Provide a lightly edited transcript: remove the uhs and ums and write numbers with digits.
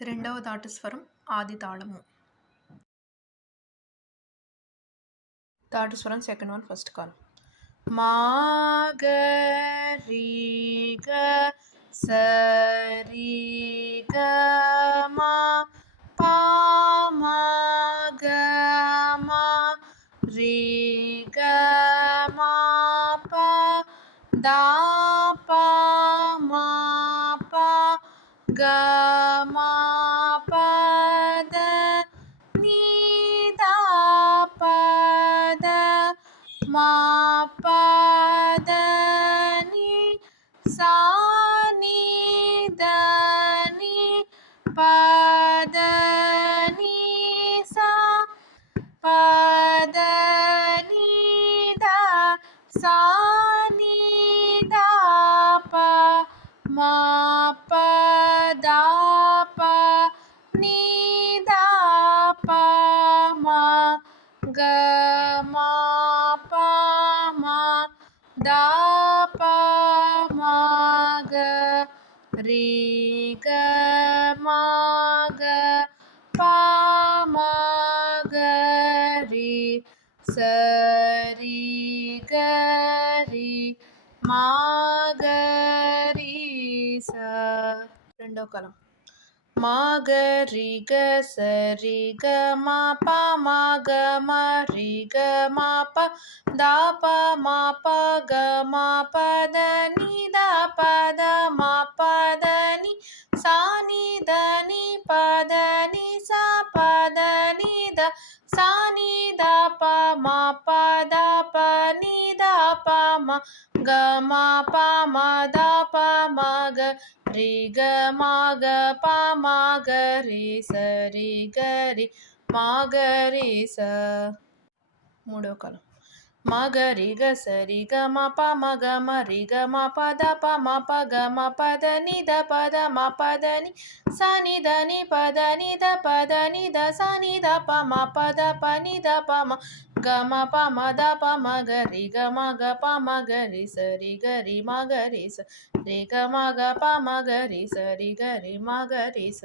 రెండవ ధాటు స్వరం ఆది తాళము. ధాటు స్వరం సెకండ్ వన్ ఫస్ట్ కాలం. మా గ రి గ స రి గ మా పా మా గ మా రి గ మా పా దా పా మా పా గ మా పా ద ని దా పా ద మా పా ద ని సా ని ద ని పా ద ని సా పా ద ని ద సా ని ద పా మా పా దా పా ని దా పా మా గ మా పా మా దా పా మా గ రి గ మా గ పా మా గ రి స రి గ రి మా గ రి స. రెండవ కాలం. మా గ రి గ స రి గ మా పా మా గ మా రి గ మా పా దా పా మా పా గ మా పా ద ని దా పా ద మా పా ద ని సా ని ద ని పా ద ని సా పా ద ని ద సా ని ద పా మా పా దా పా ని దా పా మా గ మా పా మా దా పా మా గ రి గ మా గ పా మా గ రి స రి గ రి మా గ రి స. మూడవ కాలం. మా గ రి గ స రి గ మా పా మా గ మా రి గ మా పా ద పా మా పా గ మా పా ద ని ద పా ద మా పా ద ని సా ని ద ని పా ద ని ద పా ద ని ద సా ని ద పా మా పా ద పా ని ద పా మా గ మా పా మా ద పా మా గ రి గ మా గ పా మా గ రి స రి గ రి మా గ రి స రి గ మా గ పా మా గ రి స రి గ రి మా గ రి స.